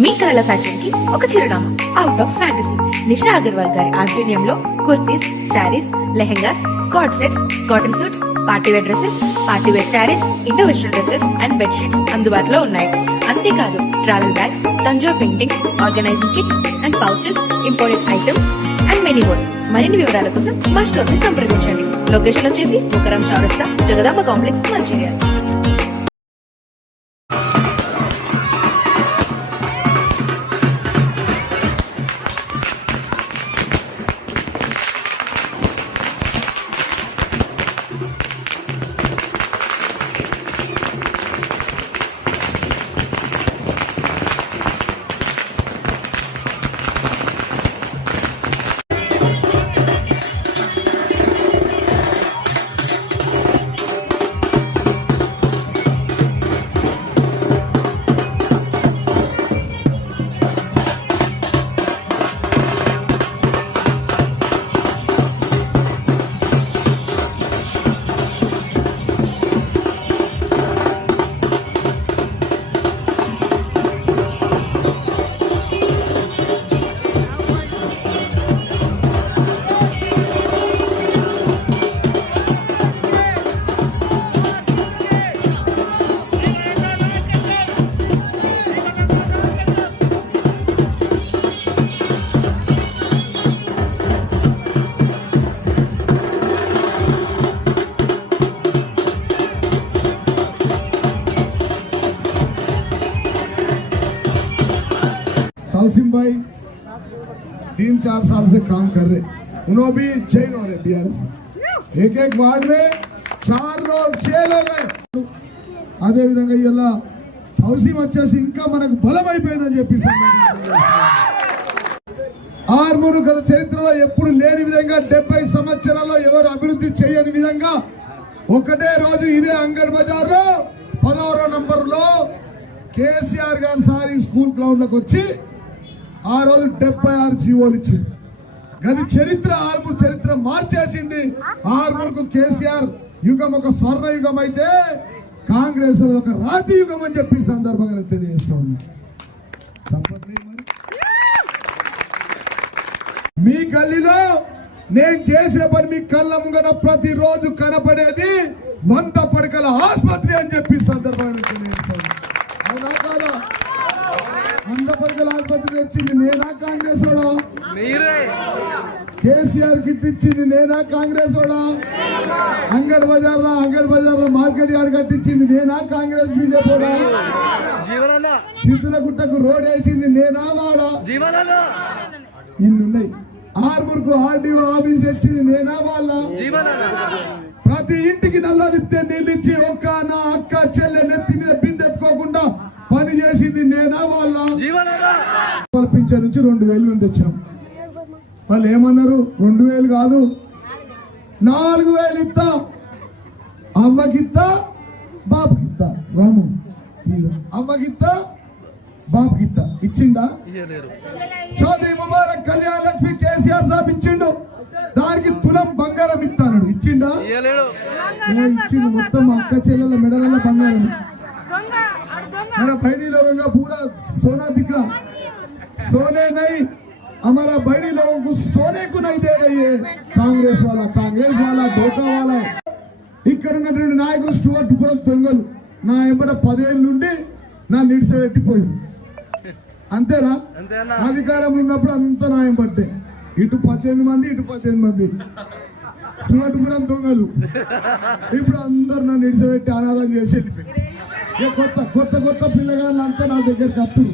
మీ కళల ఫ్యాషన్ కి ఒక చిరునామా out of fantasy. Nisha Agarwal గారి ఆధ్వర్యంలో kurtis, sarees, lehengas, co-ord sets, cotton suits, partywear dresses, partywear sarees, Indo western dresses and bedsheets అందుబాటులో ఉన్నాయి. అంతేకాదు travel bags, Tanjore paintings, organizing kits and pouches, imported items and many more. మరిన్ని వివరాల కోసం మా స్టోర్ ని సంప్రదించండి. లొకేషన్ వచ్చేసి ముకరం చౌరస్తా, జగదాంబ కాంప్లెక్స్, మంచిర్యాల. तौसीम भाई 3-4 साल से काम कर रहे, उन्होंने भी 6 हो रहे बीआरएस में, एक वार्ड में 4 लोग 6 लोग हैं. అదే విధంగా ఇలా తౌసీం వచ్చేసి ఇంకా మనకు బలమైపోయిందని చెప్పి ఆర్మూరు గత చరిత్రలో ఎప్పుడు లేని విధంగా 70 సంవత్సరాల్లో ఎవరు అభివృద్ధి చేయని విధంగా ఒకటే రోజు ఇదే అంగడ్ బజార్ లో 16వ నంబర్లో కేసీఆర్ గారు సారి స్కూల్ గ్రౌండ్ లకు వచ్చి ఆ రోజు 76 జీవోలు ఇచ్చింది. గది చరిత్ర, ఆర్మూర్ చరిత్ర మార్చేసింది. ఆర్మూర్కు కేసీఆర్ యుగం ఒక స్వర్ణ యుగం అయితే కాంగ్రెస్ ఒక రాతి యుగం అని చెప్పి సందర్భంగా తెలియజేస్తా ఉన్నా. మీ గల్లీలో నేను చేసిన పని మీ కళ్ళ ముంగట ప్రతిరోజు కనపడేది 100 పడకల ఆసుపత్రి అని చెప్పి సందర్భంగా తెలియజేస్తా ఉన్నా. అవునా కాదా? 100 పడకల ఆసుపత్రి తెచ్చింది నేనా కాంగ్రెస్ వాడా? కేసీఆర్ కిట్ ఇచ్చింది నేనా కాంగ్రెస్ వాడా? అంగడ్ బజార్ లో మార్కెట్ యార్డ్ కట్టించింది నేనా కాంగ్రెస్ బీజేపీ వాడా? సిద్ధుల గుట్టకు రోడ్ వేసింది నేనా వాడా? ఇన్నున్నాయి. ఆర్మూర్కు ఆర్డీఓ ఆఫీస్ తెచ్చింది నేనా వాళ్ళ? ప్రతి ఇంటికి నల్ల తిప్పితే నీళ్ళు ఇచ్చి ఒక్క నా అక్క చెల్లె నెత్తి మీద బిందెత్తుకోకుండా పని చేసింది నేనా వాళ్ళ? పింఛన్ నుంచి 2000 మంది తెచ్చాం. వాళ్ళు ఏమన్నారు? 2000 కాదు 4000 ఇస్తా, అవ్వకిత్తా బాబుకిత్తా. రాము అవ్వకిత్తా బాబుకిత్తా ఇచ్చిండా? షాదీ ముబారక్ కళ్యాణ లక్ష్మి కేసీఆర్ సాబ్ ఇచ్చిండు. దానికి తులం బంగారం ఇస్తాను ఇచ్చిండా? ఇచ్చిండు. మొత్తం అక్క చెల్లెల మెడల బంగారం. मेरा बहनी लोगों का पूरा सोना दिख रहा, सोने नहीं, हमारा बहनी लोगों को सोने को नहीं दे रही है कांग्रेस वाला धोखा वाला है. ఇక్కడ ఉన్నటువంటి నాయకులు స్టూవర్ట్ కూడా దొంగలు. నా ఎంబడ 10 ఏళ్ళ నుండి నా నిడిసే పెట్టిపోయి అంతేనా? అధికారంలో ఉన్నప్పుడు అంతా నా ఎంబట్టే. ఇటు 18 మంది ఇటు 18 మంది స్టూవర్ట్ కూడా దొంగలు. ఇప్పుడు అందరు నా నిడిసే పెట్టి అనాథం చేసి వెళ్ళిపోయి కొత్త పిల్లగాళ్ళంతా నా దగ్గరికి వస్తారు.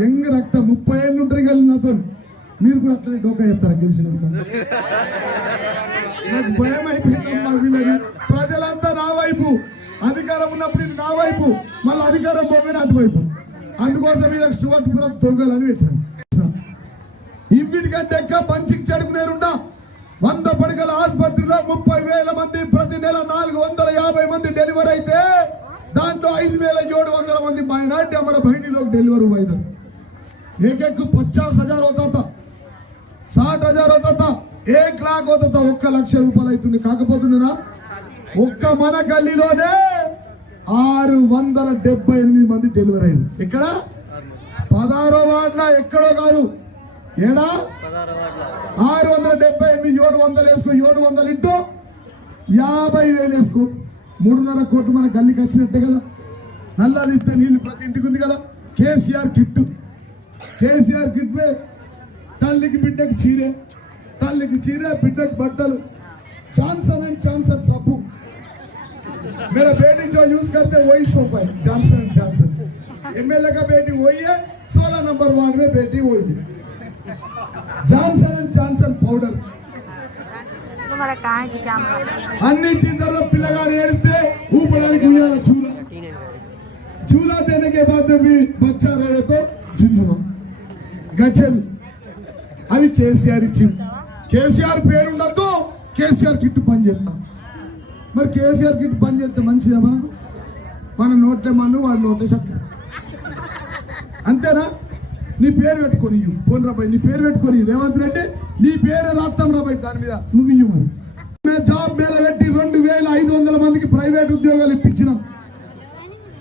యంగ్ రక్త 30 ఏళ్ళు ఉంటారు కలిసి నాతో. మీరు కూడా అట్లనే డోకా చెప్తారా గెలిచినాక? నాకు భయం అయిపోయిందమ్మా వీళ్ళని. ప్రజలంతా నా వైపు, అధికారం ఉన్నప్పుడు నా వైపు, మళ్ళీ అధికారం పోగానే అటువైపు. అందుకోసం వీళ్ళకి స్టూవర్ట్ కూడా దొంగలని పెట్టాను. ఇంటికంటే ఎక్క పంచికి చెడుకునేరుండా 100 పడకల ఆసుపత్రిలో 30,000 మంది ప్రతి నెల 450 మంది డెలివరీ అయితే దాంట్లో 5,700 మంది మైనార్టీ हमारा बहनी लोग डिलीवर हुआ इधर. एक 50,000 होता था, 60,000 होता था, 1 लाख होता था. 1 లక్ష రూపాయలు అవుతుంది. కాకపోతుందేనా ఒక్క మన గల్లీలోనే 678 మంది డెలివరీ అయింది. ఇక్కడ 16వ వార్డులో ఎక్కడో కాదు, ఏడా 678 700 వేసుకో, 700 ఇంటూ 50,000 వేసుకో, 3.5 కోట్లు మన గల్లీకి వచ్చినట్టే కదా. నల్లది ఇస్తే నీళ్ళు ప్రతి ఇంటికి ఉంది కదా. కేసీఆర్ కిట్, కేసీఆర్ కిట్ తల్లికి బిడ్డకి చీరే, తల్లికి చీరే, బిడ్డకి బట్టలు, జాన్సన్ అండ్ జాన్సన్ సబ్బు. मेरा बेटी जो यूज करते वही शॉप है, जॉनसन एंड जॉनसन. एमएलए का बेटी वही है, 16 नंबर वार्ड में बेटी वही है, जॉनसन एंड जॉनसन पाउडर. अन्नी चीजों पिల్లగాడు ఏడితే ఊపడానికి ఉయ్యాల చూలా, చూలా देने के बाद भी बच्चा रहे तो झुंझुना గజల్. అది కేసీఆర్ ఇచ్చింది. కేసీఆర్ పేరుండద్దు, కేసీఆర్ కిట్ పని చేస్తాం. మరి కేసీఆర్ కిట్ పని చేస్తే మంచిదే మనకు? మన నోట్లే మన్ను, వాడి నోట్లే చక్క, అంతేనా? నీ పేరు పెట్టుకొని ఇవ్వు, పోను రాబాయ్, నీ పేరు పెట్టుకొని రేవంత్ రెడ్డి నీ పేరే రాస్తాం రాబాయ్, దాని మీద నువ్వు ఇవ్వు. జాబ్ మేళ పెట్టి 2,500 మందికి ప్రైవేట్ ఉద్యోగాలు ఇప్పించినాం.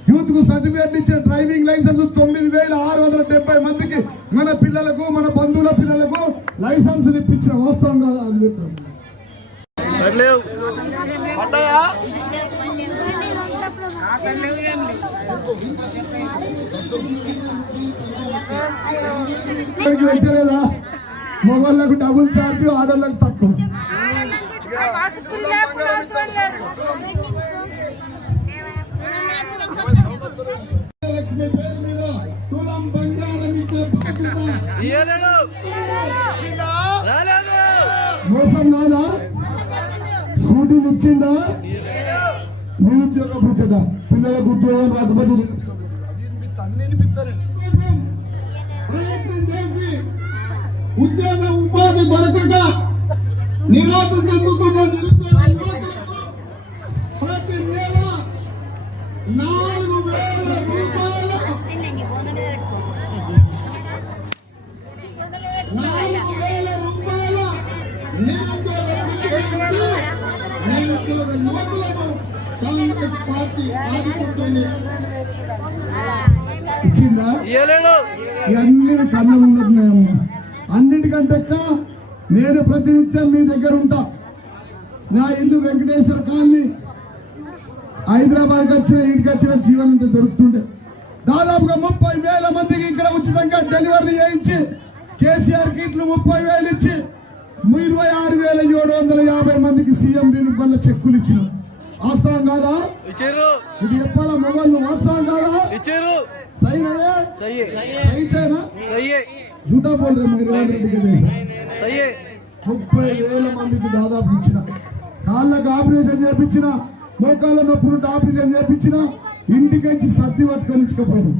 యూత్ కు సర్టిఫికేట్లు ఇచ్చిన డ్రైవింగ్ లైసెన్స్ 9,670 మందికి మన పిల్లలకు, మన బంధువుల పిల్లలకు లైసెన్స్ ఇప్పించిన. వాస్తవం కాదా? అది పెట్టాం. వచ్చలేదా? మగవాళ్ళకు డబుల్ ఛార్జ్, ఆడవాళ్ళకు తక్కువ. లక్ష్మి పేరు మీద తులం బంగారం మోసం కాదా? స్కూటీలు ఇచ్చిందా? నిరుద్యోగ భృతట, పిల్లలకు ఉద్యోగం రాకపోతే ప్రయత్నం చేసి ఉద్యోగ ఉపాధి దొరకక నిరాశ చెందుతున్న నిరుద్యోగ యువకులకు ప్రతి నెల 4,000 రూపాయల 4,000 రూపాయల నిరుద్యోగ యువకులకు కాంగ్రెస్ పార్టీ ఆదుకుంటుంది. ఇచ్చిందా? ఇవన్నీ కళ్ళ ఉన్నట్టున్నాయమ్మ. అన్నిటికంటే నేను ప్రతినిత్యం మీ దగ్గర ఉంటా. నా ఇల్లు వెంకటేశ్వర కాలనీ. హైదరాబాద్కి వచ్చిన, ఇంటికి వచ్చిన జీవనం అంటే దొరుకుతుండే. దాదాపుగా 30,000 మందికి ఇక్కడ ఉచితంగా డెలివరీ చేయించి, కేసీఆర్ కిట్లు 30,000 ఇచ్చి 26,750 మందికి సీఎం రిలీఫ్ వల్ల చెక్కులు ఇచ్చిన. వాస్తవం కాదా? ఇది చెప్పాలా మొబైల్? వాస్తవం కాదా? सही है, सही है ना? झूठा बोल रहे मैं రేవంత్ రెడ్డి के सही है. 30,000 మందికి దాదాపు ఇచ్చిన. కాళ్ళకు ఆపరేషన్ చేయించిన, మోకాళ్ళ నొప్పులు ఆపరేషన్ చేయించిన, ఇంటికి సర్ది పట్టుకొని ఇచ్చకపోయినా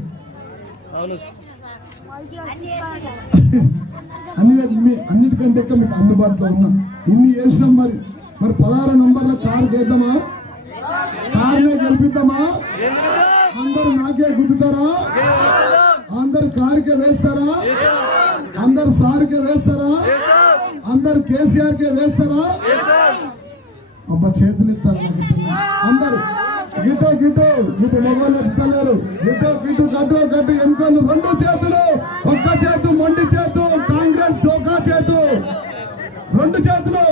అన్నిటికంటే మీకు అందుబాటులో ఉన్నా. ఇన్ని వేసినాం. మరి 16 నంబర్ల కారు వేద్దామా? కారునే గెలిపిద్దామా? అందరూ నాకే గుర్తుతారా? అందరు కారుకే వేస్తారా? అందరు సార్కే వేస్తారా? అందరు కేసీఆర్ కే వేస్తారా? అబ్బా చేతులు ఇస్తారు అందరు. గిటో గిటో గిటో మొగోళ్ళు ఇస్తలేరు. గిటో గిటు గడ్డు గడ్డు ఎన్కోళ్ళు 2 చేతులు, ఒక్క చేతు మొండి చేతు, కాంగ్రెస్ డోకా చేతు, 2 చేతులు.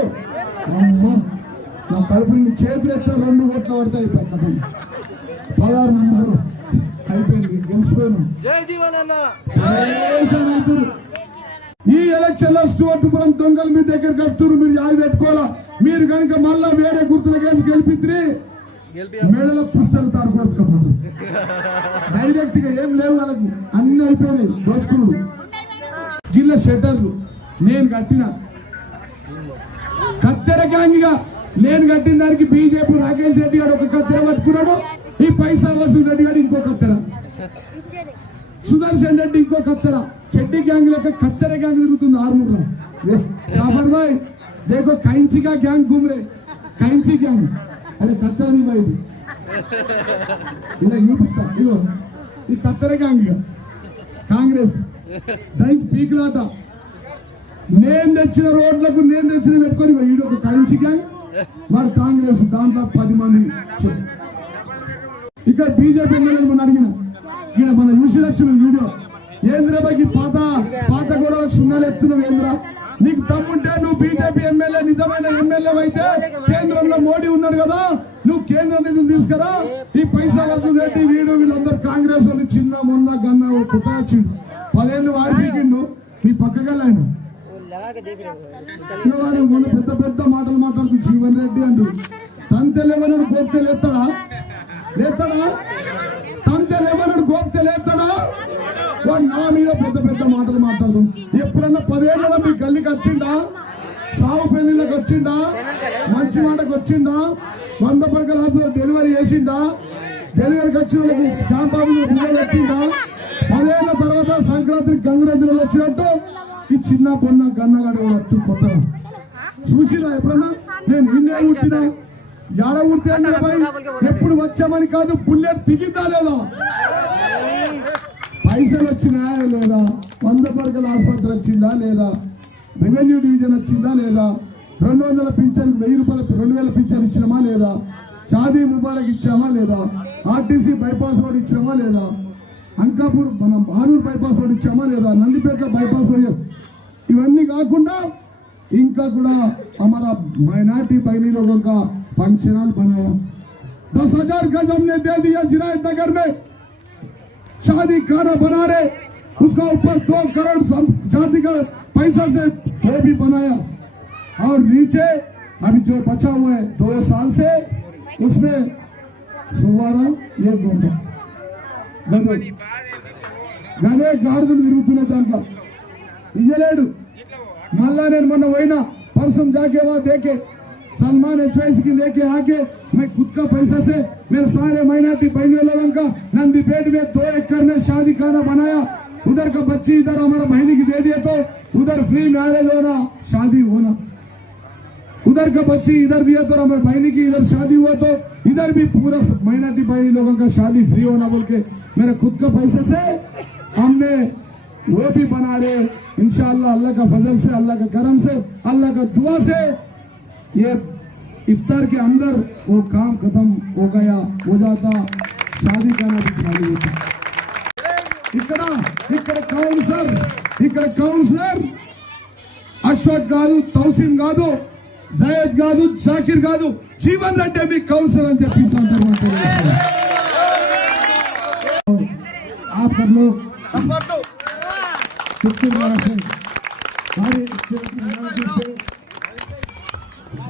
నా కడుపుని చేతులు ఎత్తే 2 ఓట్లు పడతాయి. 16 నంబరు అయిపోయింది, గెలిచిపోయాను. ఈ ఎలక్షన్ లో స్టూవర్ట్పురం దొంగలు మీ దగ్గరికి వస్తున్నారు. మీరు యాది పెట్టుకోవాలా? మీరు కనుక మళ్ళా వేరే గుర్తుల కేసు గెలిపిద్రి మేడల పుస్తకాలు తారుకోకపోతుంది. డైరెక్ట్ గా ఏం లేవు వాళ్ళకి, అన్ని అయిపోయినాయి దోసుకులు. గిల్ల షట్టర్లు నేను కట్టిన కత్తెర గ్యాంగ్గా నేను కట్టిన దానికి బీజేపీ రాకేష్ రెడ్డి గారు ఒక కత్తెర పట్టుకున్నాడు. ఈ పైసా వసూలు రెడ్డి గారు ఇంకో కత్తెర, సుదర్శన్ రెడ్డి ఇంకో కత్తెర. చెడ్డి గ్యాంగ్ లెక్క కత్తెర గ్యాంగ్ తిరుగుతుంది 6 जाफर भाई देखो कैंची का गैंग घूम रहे, कैंची गैंग. अरे कत्तर नहीं भाई, ఇలా చూపిస్తా. ఇగో ఈ కత్తెర గ్యాంగ్ కాంగ్రెస్ దానికి పీకులాట. నేను తెచ్చిన రోడ్లకు నేను తెచ్చిన పెట్టుకొని వీడు ఒక కంచి గ్యాంగ్, వాడు కాంగ్రెస్. దాంట్లో 10 మంది. ఇక్కడ బీజేపీ ఎమ్మెల్యేలు మనం అడిగిన, ఇక్కడ మన యూసీ వచ్చిన వీడియో ఏంద్రబాకి పాత గొడవలకు సున్నాలు ఎత్తున్నావు ఏంద్ర? నీకు దమ్ముంటే నువ్వు బీజేపీ ఎమ్మెల్యే, నిజమైన ఎమ్మెల్యే అయితే కేంద్రంలో మోడీ ఉన్నాడు కదా, నువ్వు కేంద్ర నిధులు తీసుకురా. ఈ పైసా వసూలు రెడ్డి వీడు వీళ్ళందరూ కాంగ్రెస్ వాళ్ళు చిన్న మొన్న గన్న పుట్టాచిండు 10 ఏళ్ళు వాడిపిండు. మీ పక్కకెళ్ళాను మొన్న పెద్ద పెద్ద మాటలు మాట్లాడుతూ జీవన్ రెడ్డి అంటూ తంతెలేమన్నాడు గోప్తే లేస్తాడా? తంతెలేమన్నాడు గోప్తే లేస్తాడా? వాడు నా మీద పెద్ద పెద్ద మాటలు మాట్లాడు. ఎప్పుడన్నా 10 ఏళ్ళ మీ గల్లీకి వచ్చిండా? సాగు పెళ్లిళ్ళకి వచ్చిండా? మంచి మాటకు వచ్చిండా? 100 పడకల హాస్పిటల్ డెలివరీ చేసిండా? డెలివరీకి వచ్చిన వాళ్ళకి స్టాంప్ ఆఫీస్ పెట్టిండా? 10 ఏళ్ళ తర్వాత సంక్రాంతి గంగరెద్దులు వచ్చినట్టు ఈ చిన్న పొన్న గన్నగాడు వస్తూ కొత్తగా చూసినా ఎప్పుడన్నా? నేను ఇన్నే పుట్టినా ఏడ పుడితే ఎప్పుడు వచ్చామని కాదు, బుల్లెట్ దిగిందా లేదా, పైసలు వచ్చినాయా లేదా, 100 పడకల ఆసుపత్రి వచ్చిందా లేదా, రెవెన్యూ డివిజన్ వచ్చిందా లేదా, 200 పింఛన్ 1000 రూపాయలు 2000 పింఛన్ ఇచ్చినామా లేదా, షాదీ ముబారక్ ఇచ్చామా లేదా, ఆర్టీసీ బైపాస్ రోడ్ ఇచ్చామా లేదా, అంకాపూర్ మనం ఆరూరు బైపాస్ రోడ్ ఇచ్చామా లేదా, నందిపేట బైపాస్ రోడ్, ఇవన్నీ కాకుండా ఇంకా కూడా हमारा माइनॉरिटी बहनी लोगों का फंक्शन हॉल बनाया। 10,000 गज हमने दे दिया जिनायत नगर में, शादी खाना बना रहे, उसका ऊपर 2 करोड़ जाति का पैसा से वो भी बनाया। और नीचे अभी जो बचा हुआ है 2 साल से उसमें सुवारा ये गदे गाड़ुలు తిరుగుతున్నాయి దాంట్లో ఇయ్యలేడు। मल्ला ने मन वहीना परसों जाके वहां देखे सलमान एचवाइस की लेके आके मैं खुद का पैसा से मेरे सारे माइनॉरिटी बहनों लोगों का नंदीपेट में 2 एकड़ में शादी खाना बनाया। उधर का बच्ची इधर हमारा बहनी की दे दिया तो उधर फ्री मैरिज होना, शादी होना। उधर का बच्ची इधर दिया तो हमारे बहनी की इधर शादी हुआ तो इधर भी पूरा माइनॉरिटी बहनी लोगों का शादी फ्री होना बोल के मेरे खुद का पैसे से हमने वो भी बना रहे। इंशाअल्लाह अल्लाह का फजल से, अल्लाह का करम से, अल्लाह का दुआ से ये इफ्तार के अंदर वो काम खत्म हो गया, हो जाता, शादी करना भी चालू होता। ఇక్కడ కౌన్సిలర్ అశ్వక్ కాదు, తౌసిం కాదు, జయద్ కాదు, జాకిర్ కాదు, జీవన్ రెడ్డి మీ కౌన్సిలర్ అని చెప్పి సందర్భంగా आप सब लोग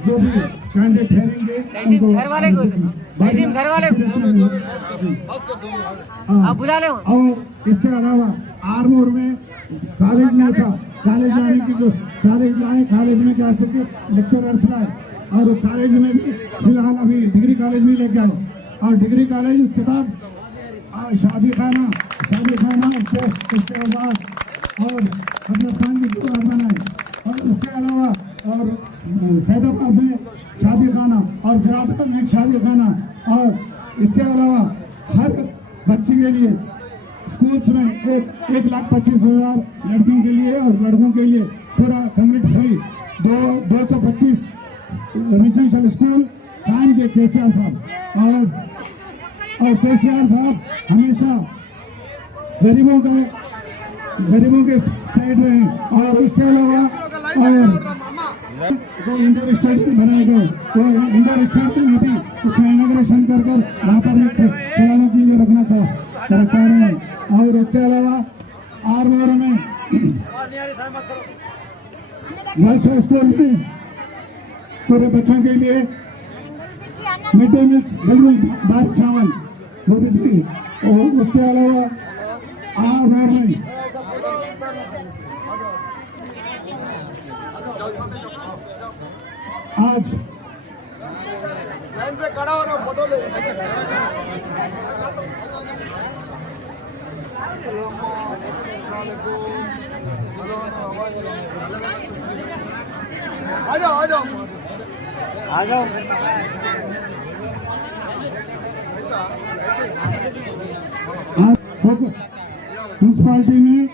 जो भी कैंडिडेट ठहरेंगे घर वाले को आप बुला ले। और इसके अलावा आरमोर में कॉलेज में था, कॉलेज आने की जो कॉलेज लाए, कॉलेज में क्या सकते लेक्चरर्स लाए और कॉलेज में भी फिलहाल अभी डिग्री कॉलेज भी लेके आए और डिग्री कॉलेज उसके बाद शादी खाना उसके बाद और कब्रिस्तान की दुकान बनाए और उसके अलावा और सैदाबाद में शादी खाना और जराबाद में शादी खाना और इसके अलावा हर बच्ची के लिए स्कूल्स में 1,25,000 लड़कियों के लिए और लड़कों के लिए पूरा कम्युनिटी फ्री 225 रेजिडेंशियल स्कूल कायम के केसीआर साहब और केसीआर साहब हमेशा गरीबों के साइड में है। और उसके अलावा और जो इंडोर स्टेडियम बनाए गए वो इंडोर स्टेडियम में भी उसका इनॉग्रेशन कर वहाँ पर भी खिलाड़ियों के लिए रखना चाह रहे हैं। और उसके अलावा आरमोर में गर्ल्स स्कूल में पूरे बच्चों के लिए मिड डे मील बिल्कुल बारीक चावल वो भी दी। और उसके अलावा आरमोर में आज आ जाओ म्यूनसिपालिटी में